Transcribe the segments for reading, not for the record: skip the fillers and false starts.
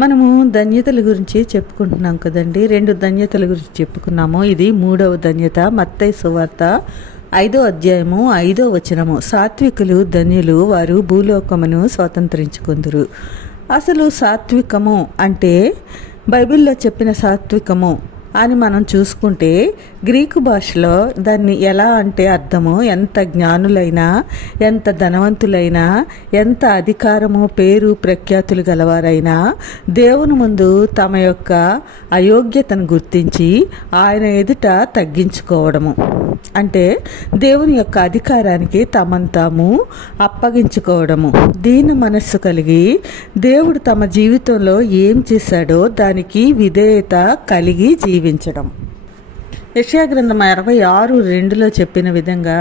మనము ధన్యతల గురించి చెప్పుకుంటున్నాం కదండి. 2 ధన్యతల గురించి చెప్పుకున్నాము. ఇది 3వ ధన్యత. మత్తయి సువార్త 5వ అధ్యాయము 5వ వచనము. సాత్వికులు ధన్యులు, వారు భూలోకమును స్వతంత్రించుకుందురు. అసలు సాత్వికము అంటే బైబిల్లో చెప్పిన సాత్వికము అని మనం చూసుకుంటే గ్రీకు భాషలో దాన్ని ఎలా అంటే అర్థము, ఎంత జ్ఞానులైనా, ఎంత ధనవంతులైనా, ఎంత అధికారము పేరు ప్రఖ్యాతులు గలవారైనా దేవుని ముందు తమ యొక్క అయోగ్యతను గుర్తించి ఆయన ఎదుట తగ్గించుకోవడము. అంటే దేవుని యొక్క అధికారానికి తమను తాము అప్పగించుకోవడము. దీన మనస్సు కలిగి దేవుడు తమ జీవితంలో ఏం చేశాడో దానికి విధేయత కలిగి జీవించడం. యెషయా గ్రంథం 66:2 చెప్పిన విధంగా,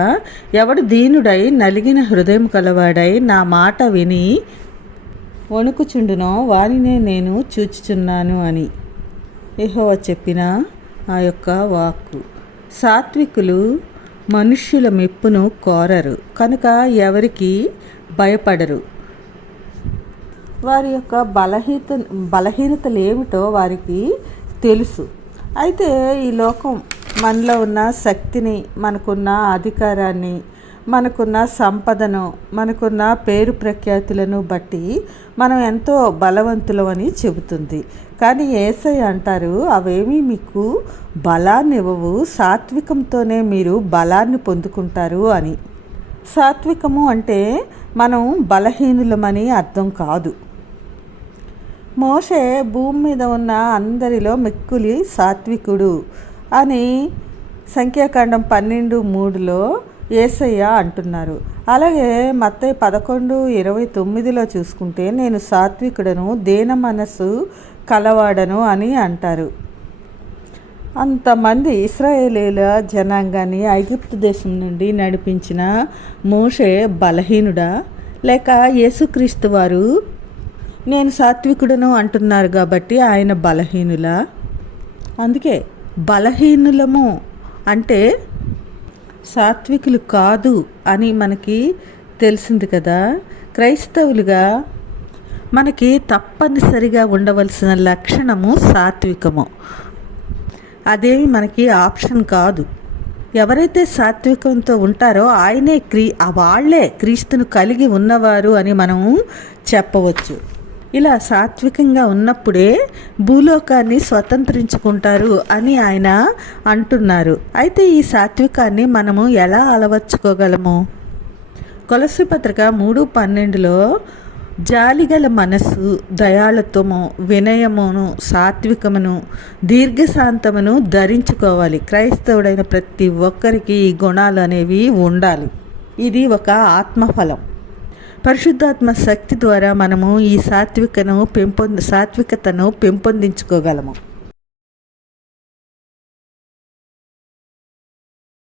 ఎవడు దీనుడై నలిగిన హృదయం కలవాడై నా మాట విని వణుకుచుండునో వానినే నేను చూచుచున్నాను అని యెహోవా చెప్పిన ఆ యొక్క వాక్కు. సాత్వికులు మనుష్యుల మెప్పును కోరరు కనుక ఎవరికి భయపడరు. వారి యొక్క బలహీనతలు ఏమిటో వారికి తెలుసు. అయితే ఈ లోకం మనలో ఉన్న శక్తిని, మనకున్న అధికారాన్ని, మనకున్న సంపదను, మనకున్న పేరు ప్రఖ్యాతులను బట్టి మనం ఎంతో బలవంతులమని చెబుతుంది. కానీ యేసయ్య అంటారు, అవేమీ మీకు బలాన్ని ఇవ్వవు, సాత్వికంతోనే మీరు బలాన్ని పొందుకుంటారు అని. సాత్వికము అంటే మనం బలహీనులమని అర్థం కాదు. మోషే భూమి మీద ఉన్న అందరిలో మిక్కిలి సాత్వికుడు అని సంఖ్యాకాండం 12:3 యేసయ్య అంటున్నారు. అలాగే మత్తయి 11:29 చూసుకుంటే నేను సాత్వికుడను, దీన మనస్సు కలవాడను అని అంటారు. అంతమంది ఇశ్రాయేలీల జనాంగాన్ని ఐగుప్తు దేశం నుండి నడిపించిన మోషే బలహీనుడా, లేక యేసుక్రీస్తు వారు నేను సాత్వికుడను అంటున్నారు కాబట్టి ఆయన బలహీనులా? అందుకే బలహీనులము అంటే సాత్వికులు కాదు అని మనకి తెలిసింది కదా. క్రైస్తవులుగా మనకి తప్పనిసరిగా ఉండవలసిన లక్షణము సాత్వికము. అదేమి మనకి ఆప్షన్ కాదు. ఎవరైతే సాత్వికంతో ఉంటారో ఆయనే వాళ్ళే క్రీస్తును కలిగి ఉన్నవారు అని మనం చెప్పవచ్చు. ఇలా సాత్వికంగా ఉన్నప్పుడే భూలోకాన్ని స్వతంత్రించుకుంటారు అని ఆయన అంటున్నారు. అయితే ఈ సాత్వికాన్ని మనము ఎలా అలవర్చుకోగలము? కొలస్సీ పత్రిక 3:12 జాలిగల మనస్సు, దయాళుత్వము, వినయమును, సాత్వికమును, దీర్ఘశాంతమును ధరించుకోవాలి. క్రైస్తవుడైన ప్రతి ఒక్కరికి ఈ గుణాలు అనేవి ఉండాలి. ఇది ఒక ఆత్మఫలం. పరిశుద్ధాత్మ శక్తి ద్వారా మనము ఈ సాత్వికతను పెంపొందించుకోగలము.